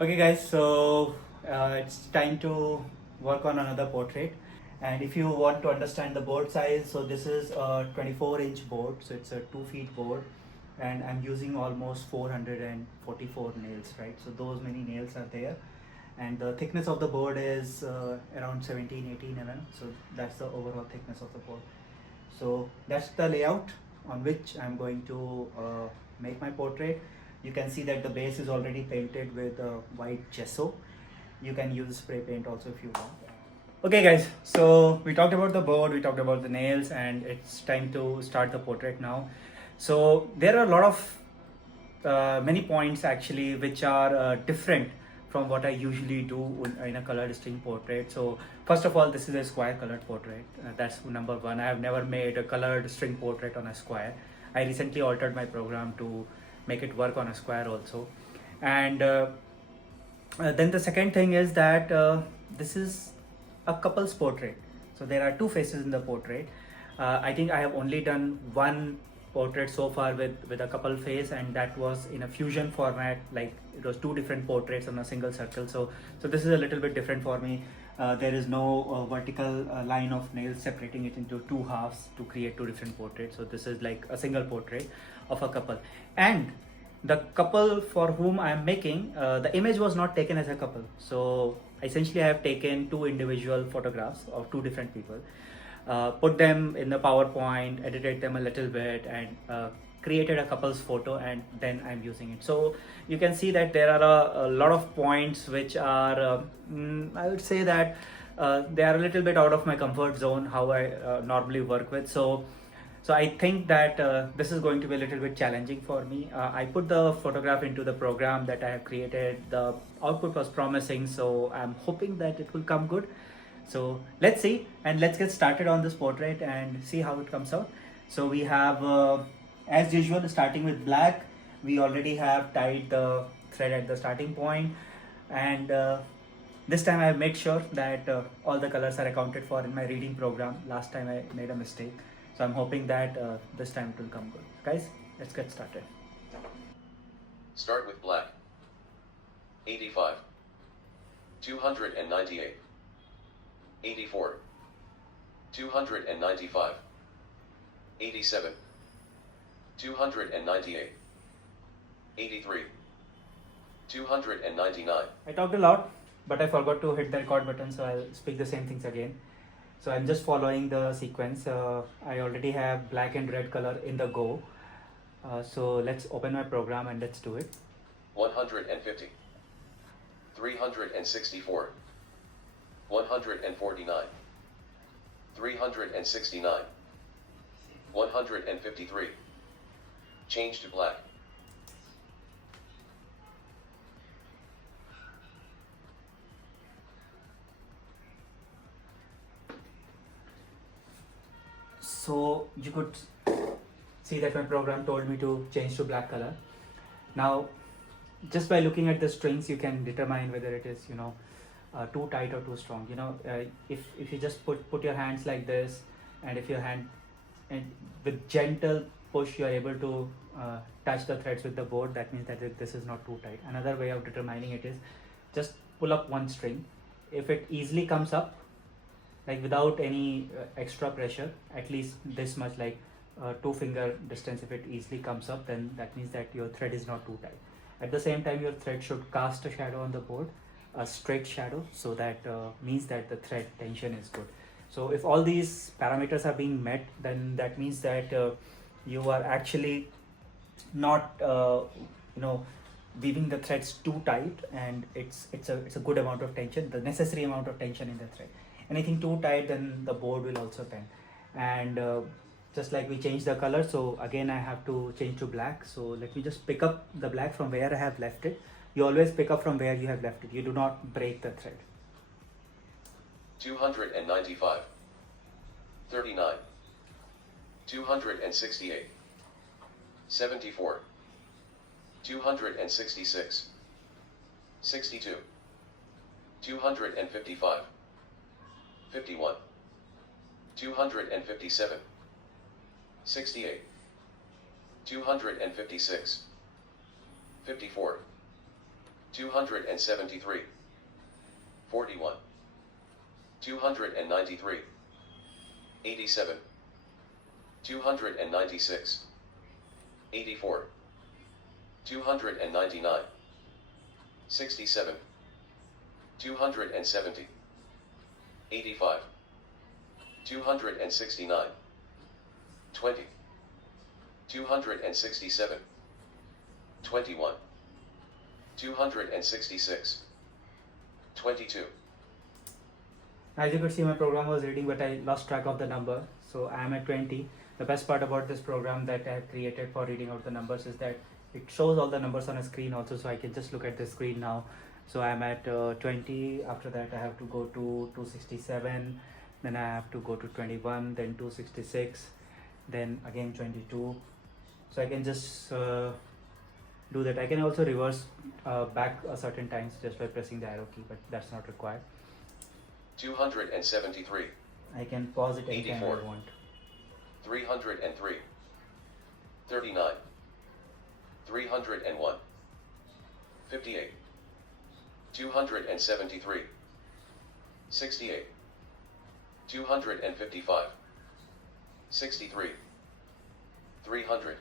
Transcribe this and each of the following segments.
Okay guys, so it's time to work on another portrait. And if you want to understand the board size, so this is a 24-inch board, so it's a 2 feet board, and I'm using almost 444 nails, right? So those many nails are there, and the thickness of the board is around 17-18 mm. So that's the overall thickness of the board. So that's the layout on which I'm going to make my portrait. You can see that the base is already painted with white gesso. You can use spray paint also if you want. Okay guys, so we talked about the board, we talked about the nails, and it's time to start the portrait now. So there are a lot of many points actually which are different from what I usually do in a colored string portrait. So first of all, this is a square colored portrait. That's number one. I have never made a colored string portrait on a square. I recently altered my program to make it work on a square also. And then the second thing is that this is a couple's portrait. So there are two faces in the portrait. I think I have only done one portrait so far with a couple face, and that was in a fusion format. Like it was two different portraits on a single circle. So this is a little bit different for me. There is no vertical line of nails separating it into two halves to create two different portraits. So this is like a single portrait of a couple. And the couple for whom I am making, the image was not taken as a couple. So essentially I have taken two individual photographs of two different people, put them in the PowerPoint, edited them a little bit, and created a couple's photo, and then I'm using it. So you can see that there are a lot of points which are, I would say that they are a little bit out of my comfort zone, how I normally work with. So I think that this is going to be a little bit challenging for me. I put the photograph into the program that I have created. The output was promising, so I'm hoping that it will come good. So let's see, and let's get started on this portrait and see how it comes out. So we have, as usual, starting with black. We already have tied the thread at the starting point, and this time I have made sure that all the colors are accounted for in my reading program. Last time I made a mistake. So I'm hoping that this time it will come good. Guys, let's get started. Start with black. 85. 298. 84. 295. 87. 298. 83. 299. I talked a lot, but I forgot to hit the record button, so I'll speak the same things again. So I'm just following the sequence. I already have black and red color in the go. So let's open my program and let's do it. 150. 364. 149. 369. 153. Change to black. So you could see that my program told me to change to black color. Now, just by looking at the strings, you can determine whether it is, too tight or too strong. If you just put your hands like this, and if your hand, and with gentle push, you are able to touch the threads with the board. That means that this is not too tight. Another way of determining it is just pull up one string. If it easily comes up, like without any extra pressure, at least this much, like 2 finger distance, if it easily comes up, then that means that your thread is not too tight. At the same time, your thread should cast a shadow on the board, a straight shadow, so that means that the thread tension is good. So if all these parameters are being met, then that means that you are actually not weaving the threads too tight, and it's a good amount of tension, the necessary amount of tension in the thread. Anything too tight, then the board will also bend. And just like we changed the color, so again I have to change to black. So let me just pick up the black from where I have left it. You always pick up from where you have left it. You do not break the thread. 295. 39. 268. 74. 266. 62. 255. 51. 257. 68. 256. 54. 273, 41, 293, 87, 296, 84, 299, 67, 270, 85, 269, 20, 267, 21, 266, 22. As you could see, my program was reading, but I lost track of the number. So I am at 20. The best part about this program that I have created for reading out the numbers is that it shows all the numbers on a screen also, so I can just look at the screen now. So I am at 20. After that, I have to go to 267. Then I have to go to 21. Then 266. Then again 22. So I can just do that. I can also reverse back a certain times just by pressing the arrow key, but that's not required. 273, I can pause it anytime 84. I want. 303, 39, 301, 58, 273, 68, 255, 63, 300,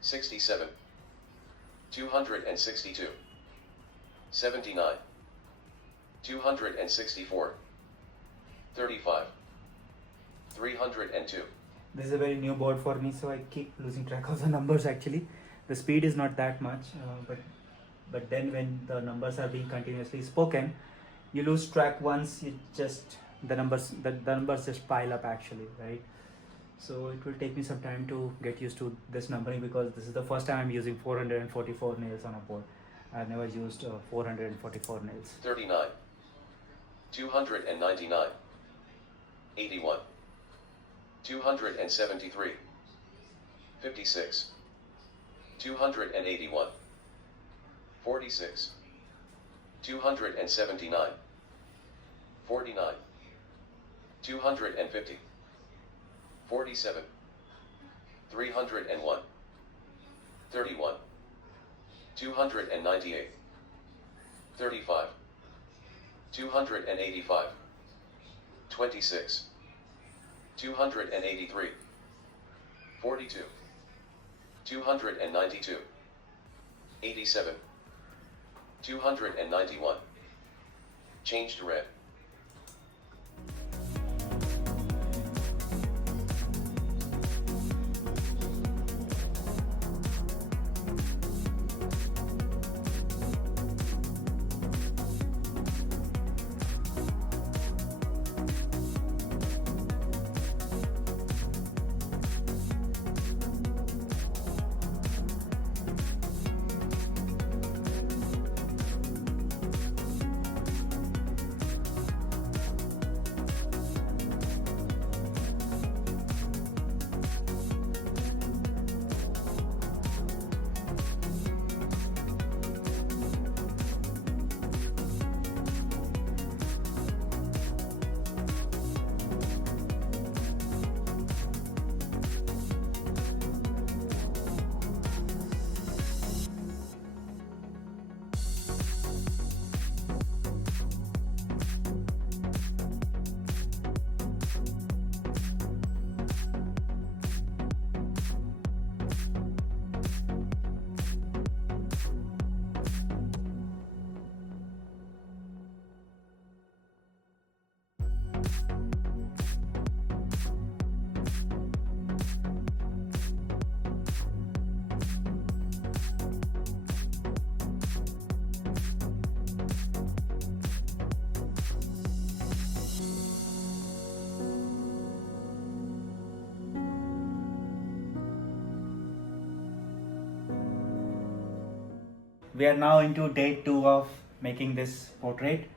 67, 262, 79, 264, 35, 302. This is a very new board for me, so I keep losing track of the numbers actually. The speed is not that much, but then when the numbers are being continuously spoken, you lose track once you just the numbers just pile up actually, right? So it will take me some time to get used to this numbering, because this is the first time I'm using 444 nails on a board. I've never used 444 nails. 39, 299, 81, 273, 56, 281, 46, 279, 49, 250, 47, 301, 31, 298, 35, 285, 26, 283, 42, 292, 87, 291. Change to red. We are now into day 2 of making this portrait,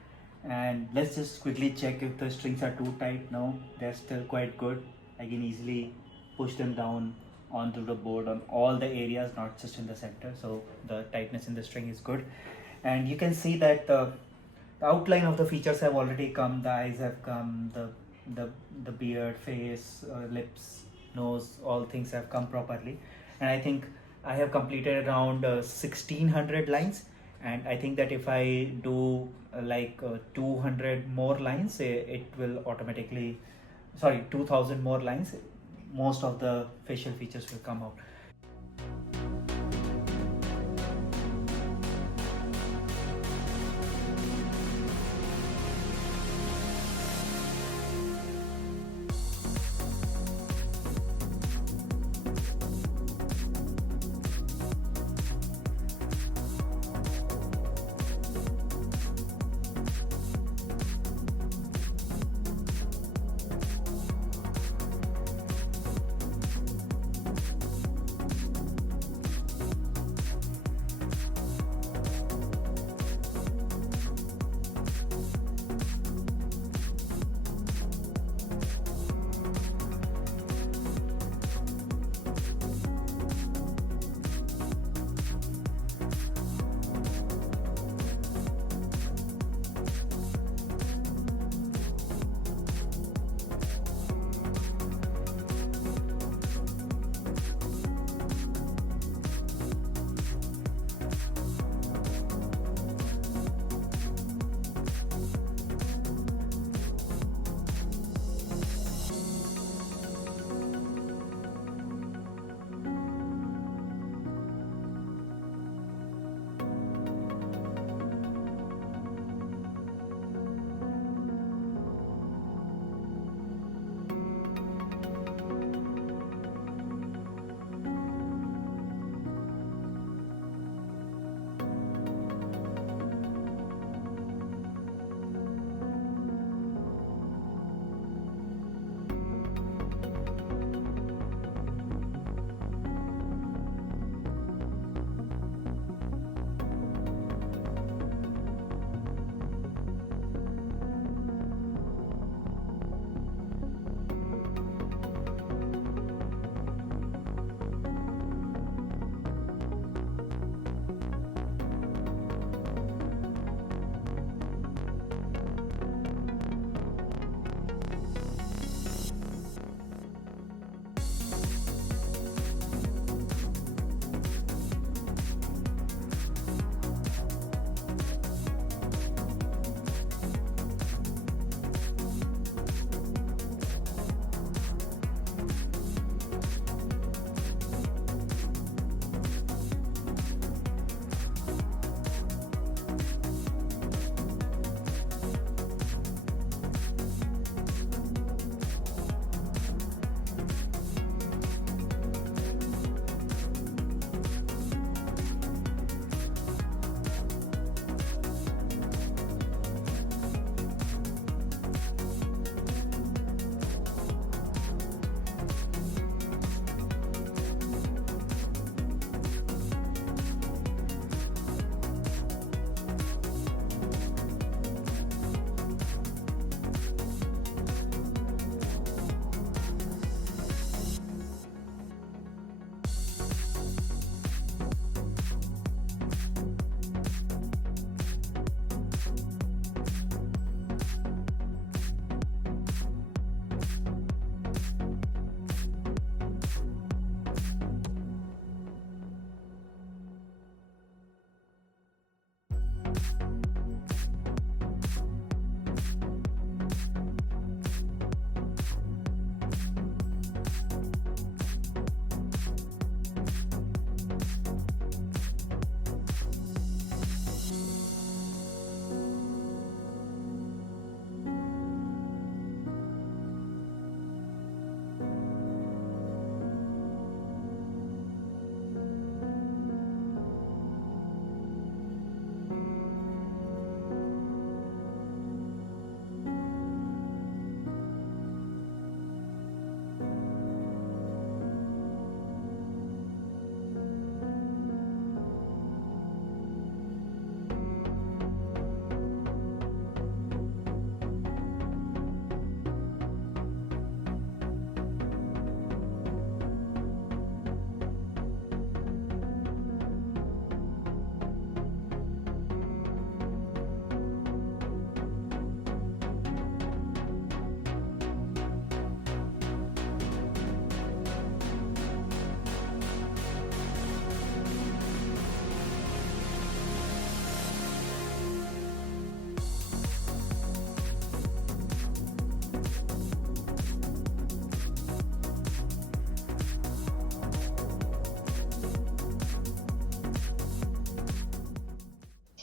and let's just quickly check if the strings are too tight. No, they're still quite good. I can easily push them down onto the board on all the areas, not just in the center, so the tightness in the string is good. And you can see that the outline of the features have already come. The eyes have come, the beard, face, lips, nose, all things have come properly. And I think I have completed around 1600 lines, And I think that if I do 200 more lines, it will automatically, sorry, 2000 more lines, most of the facial features will come out.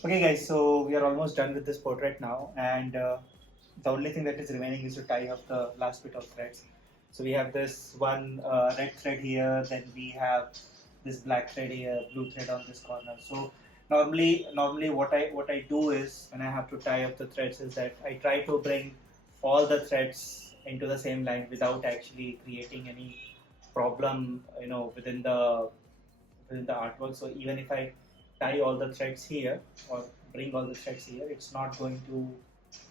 Okay guys, so we are almost done with this portrait now, and the only thing that is remaining is to tie up the last bit of threads. So we have this one red thread here, then we have this black thread here, blue thread on this corner. So normally what I do is when I have to tie up the threads is that I try to bring all the threads into the same line without actually creating any problem, within the artwork. So even if I tie all the threads here or bring all the threads here, it's not going to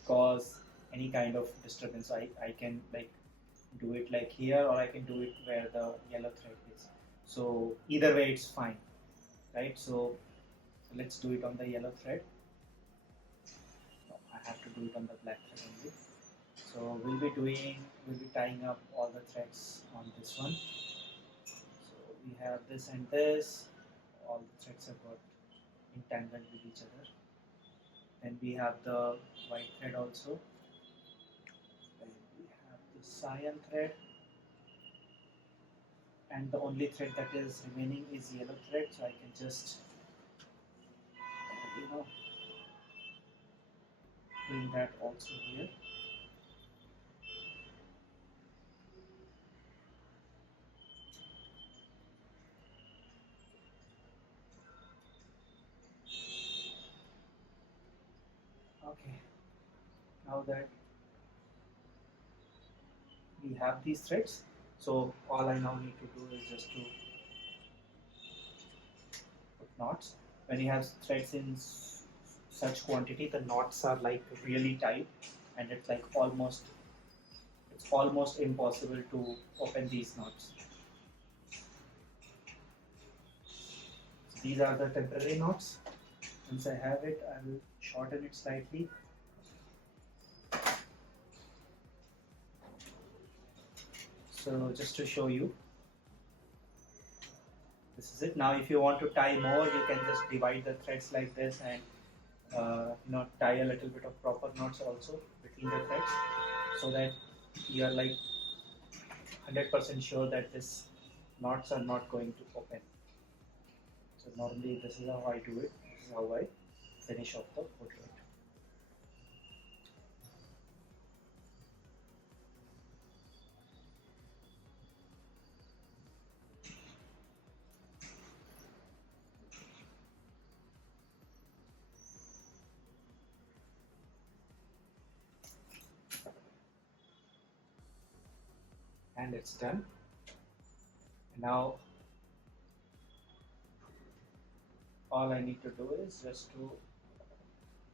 cause any kind of disturbance. I can like do it like here, or I can do it where the yellow thread is. So either way it's fine, right? So let's do it on the yellow thread. No, I have to do it on the black thread only. So we'll be tying up all the threads on this one. So we have this and this. All the threads have got entangled with each other. Then we have the white thread also. Then we have the cyan thread. And the only thread that is remaining is yellow thread. So I can just, bring that also here. Okay, now that we have these threads, so all I now need to do is just to put knots. When you have threads in such quantity, the knots are like really tight, and it's like almost impossible to open these knots. So these are the temporary knots. Once I have it, I will shorten it slightly. So just to show you, this is it. Now if you want to tie more, you can just divide the threads like this and tie a little bit of proper knots also between the threads, so that you are like 100% sure that these knots are not going to open. So normally this is how I do it. This is how I finish off the portrait. And it's done. Now all I need to do is just to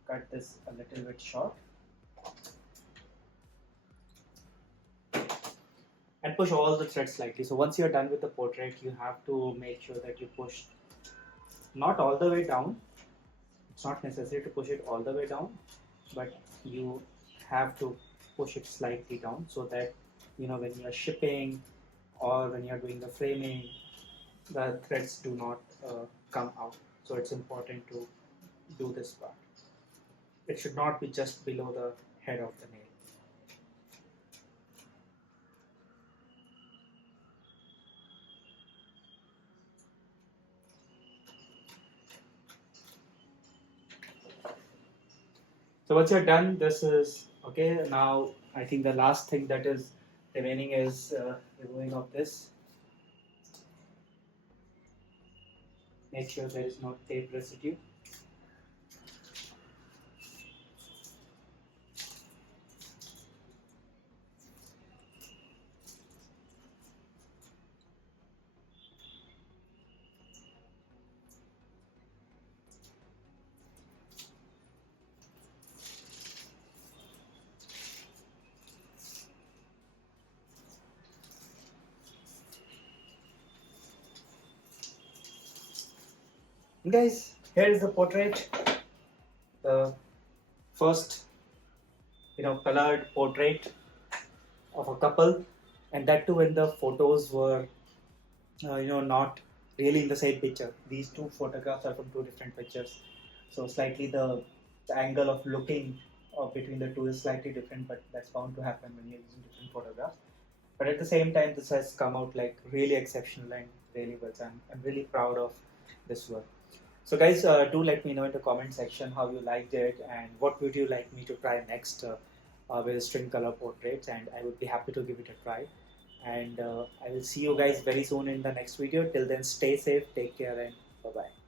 cut this a little bit short and push all the threads slightly. So once you're done with the portrait, you have to make sure that you push not all the way down. It's not necessary to push it all the way down, but you have to push it slightly down, so that when you are shipping or when you are doing the framing, the threads do not come out. So it's important to do this part. It should not be just below the head of the nail. So once you're done, this is okay. Now I think the last thing that is remaining is removing of this. Make sure there is no tape residue. Guys, here is the portrait, the first colored portrait of a couple, and that too when the photos were not really in the same picture. These two photographs are from two different pictures, so slightly the angle of looking between the two is slightly different, but that's bound to happen when you're using different photographs. But at the same time, this has come out like really exceptional and really well. I'm really proud of this work. So guys, do let me know in the comment section how you liked it and what would you like me to try next with string color portraits, and I would be happy to give it a try. And I will see you guys very soon in the next video. Till then, stay safe, take care, and bye bye.